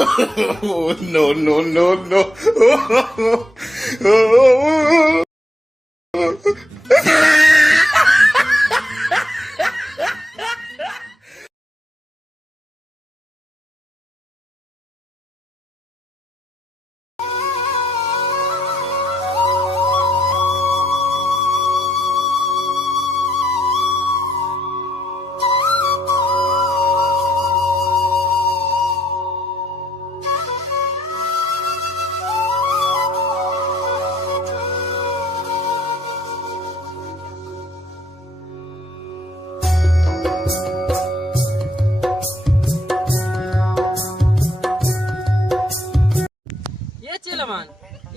Oh, no, no, no, no.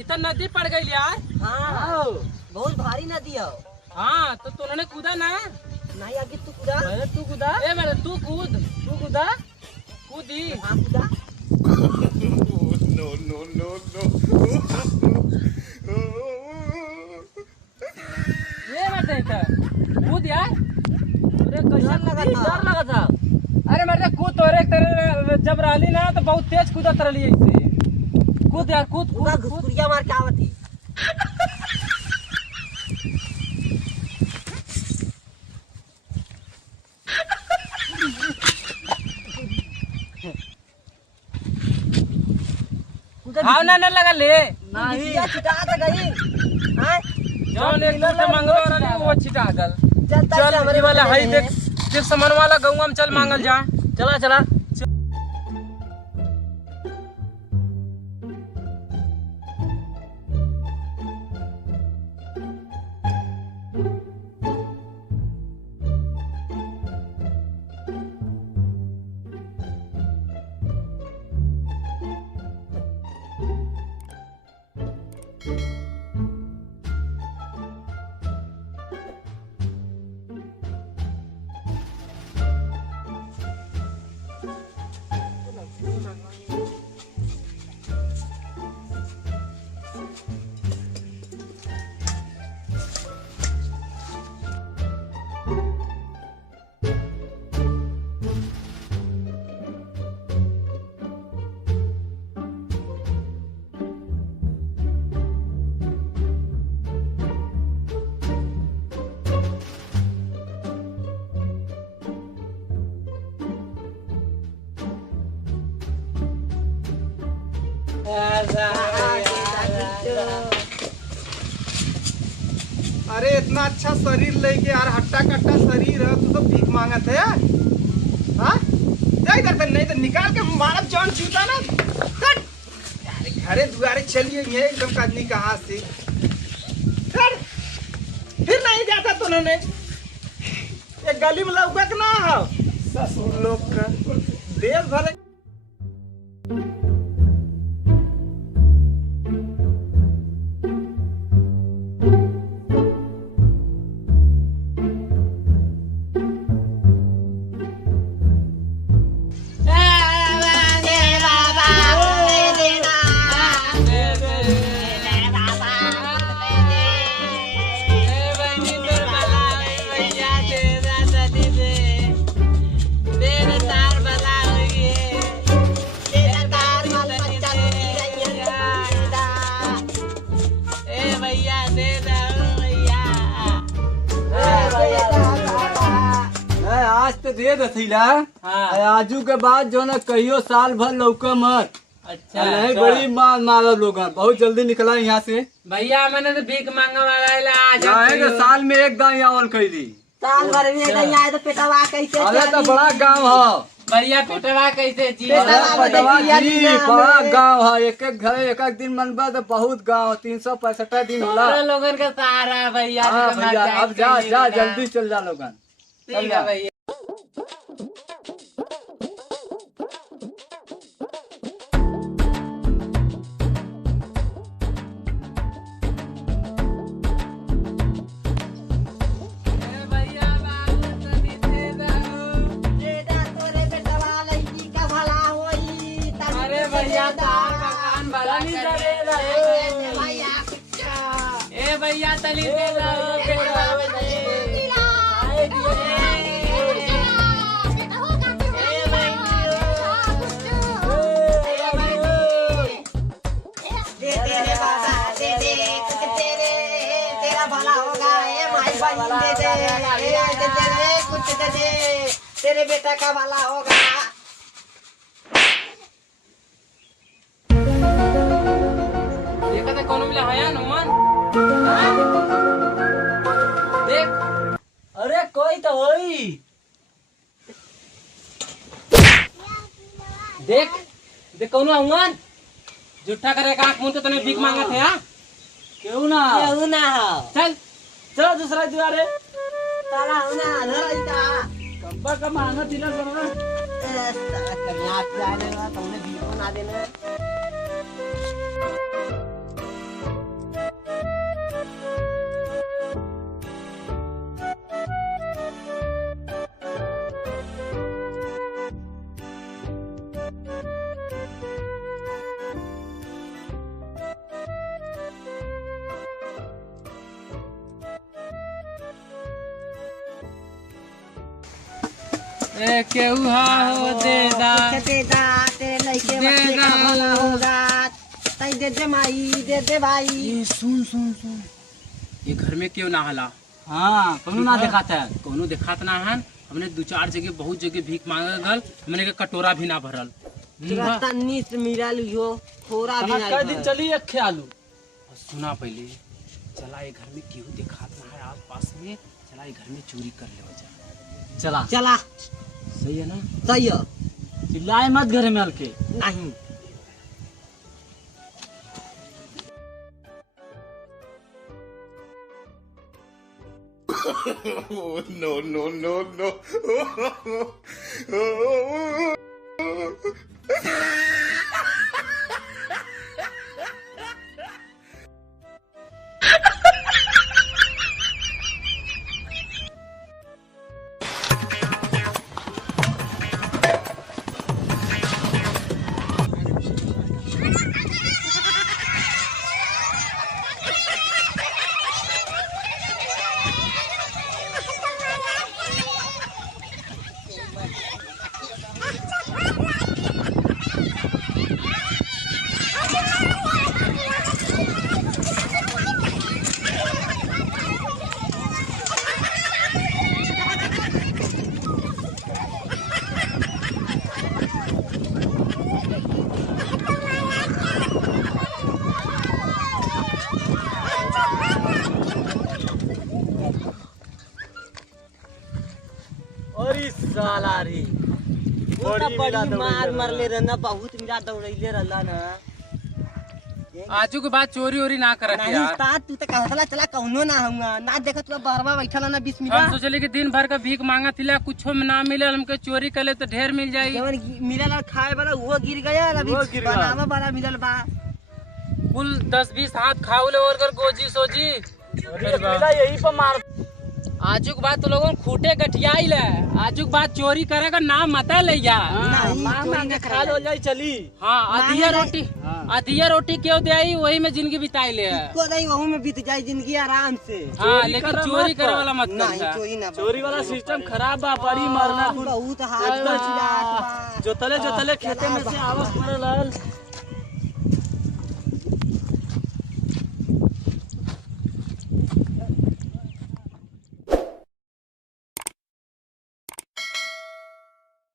इतना नदी पड़ गई यार। हाँ बहुत भारी नदी है। हाँ तो तुमने कूदा ना? नहीं आगे तू कूदा। मैंने तू कूदा। ए मैंने तू कूदा कूदी। हाँ कूदा। No, no, no, no. ये मत था कूद यार। अरे कैसा लगा था? डर लगा था। अरे मेरे कूद तो एक तेरे जब रही ना तो बहुत तेज कूदत रही इससे। कूद यार कूद कूद घुसकुरिया मार के आवत है। हाँ ना लगा ले नहीं छिटा तो गई। हाँ जौन एक से मांगलो रही वो छिटा गल। चल हमारे वाला हाई देख समन वाला गौवा में चल मांगल जा। चला चला अरे इतना अच्छा शरीर लेके यार हट्टा कट्टा शरीर है तू तो भीख मांगत है यार। हाँ जा इधर से नहीं तो निकाल के मारब जौन चूता ना। अरे घरे दुआरे चलिए ये एकदम आदमी का हाथ से फिर नहीं जाता तो उन्होंने एक गली में लौकत ना हो ससुर लोग का देश भर। आज तो दे दथीला। आजू के बाद जो ना कहियो साल भर लौका मत। अच्छा नहीं बड़ी मारो लोग बहुत जल्दी निकला यहाँ से। भैया मैंने तो भीख मांगा वाला जाएगा साल में एक गाँव यहाँ कैदी। साल भर में नहीं आए तो पेटवा कैसे? अरे तो बड़ा गाँव है भैया पेटवा कैसे जी? बड़ा गाँव है। एक एक घर एक एक दिन मनबा तो बहुत गाँव 365 दिन होला। लोगन का सहारा भैया। भैया अब जा जल्दी चल जा लोगन। ठीक है भैया। भैया तली दे कुछ दे दे, तेरे बेटा का भला होगा। देखा था कौन मिला है नुमान? देख, अरे कोई तो होई। देख, देख कौन हुआन? झूठा करे का आंख मूंद के तने भीख मांगा थे हां? क्यों ना? क्यों ना हो? चल, चलो दूसरा द्वारे। साला होना धरैता। कब्बा का मांगा दिला बना। साला कन्या जाने वाला तुमने भीख ना देना। ए केहू हो दे दा, दे दा, तेरे लड़के दे बच्चे का दा। भला होगा। तई दे दे माई, दे दे भाई। ये सुन सुन सुन, ये घर में क्यों ना हला? हाँ, कौन ना दिखाता है? कोनो देखात ना हन। हमने दो चार जगह बहुत जगह भीख मांगे गल, हमने के कटोरा भी ना भरल। तुरा तन्नी से मिला लियो, थोड़ा भी कई दिन नहीं। चली एक ख्यालू। और सुना पहले, चला ये घर में केहू देखात ना है आस पास में, चला ये घर में चोरी कर ले जा। चला चला, सही है ना? सही है। चिल्लाए मत घर में हल्के। नहीं। Oh, no, no, no, no. अरे साला रे, वो तो बड़ी मार मरले रहना, बहुत मेरा दौड़ैले रहला ना। आजू के बाद चोरी वोरी ना करत नहीं यार। उस्ताद, तू तो कहला चला कौनो ना होगा ना। देखत तू बहरवा बैठल ना 20 मिनट। हम सोचले कि दिन भर का भीख मांगा थिला, कुछो में ना मिलल, हमके चोरी करे तो ढेर मिल जाई। जवन मिलल और खाए वाला वो गिर गया, अभी वो गिर गया। बनावा वाला मिलल बा। कुल 10-20 हाथ खाओले और कर गोजी सोजी। यही पर मार। आजू के बाद तो लोगों खूटे गठियाई ले, आजू के बाद चोरी करेगा नाम मत ले जा। नहीं, मांग चोरी मांग ना के करेगा। खा लो जाई चली। हाँ, आधिया मांगे रोटी, हाँ। आधिया रोटी क्यों दे आई, वही में जिंदगी बिताई ले। को नहीं, वहू में बीत जाए जिंदगी आराम से। हाँ, चोरी लेकिन करे चोरी मत करे कर। वाला मत नहीं, कर। चोरी ना। चोरी वाला सिस्टम खराब बा, बड़ी मारना। बहुत हाथ में चिरात बा। जोतले जोतले खेते में से आवत पड़ल।